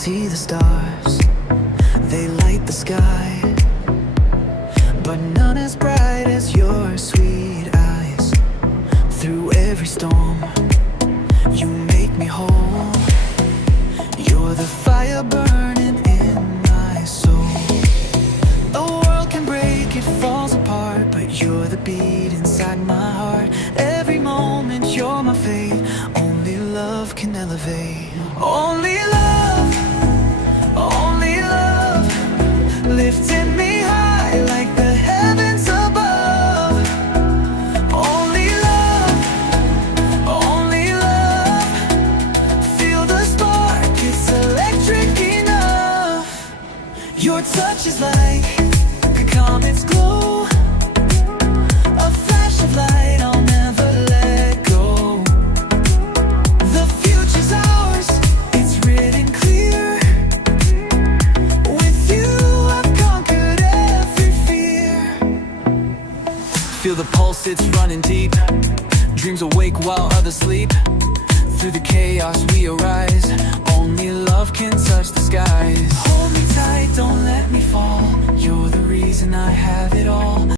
see the stars, they light the sky, but none as bright as your sweet eyes. Through every storm, you make me whole. You're the fire burning in my soul. The world can break, it falls apart, but you're the beat inside my heart. Every moment you're my fate. Only love can elevate. Only love, lifting me high like the heavens above. Only love, feel the spark, it's electric enough. Your touch is like a comet's glow, a flash of light I'll never let go. The future's ours, it's written clear. With you I've conquered every fear. Feel the pulse, it's running deep. Dreams awake while others sleep. Through the chaos we arise.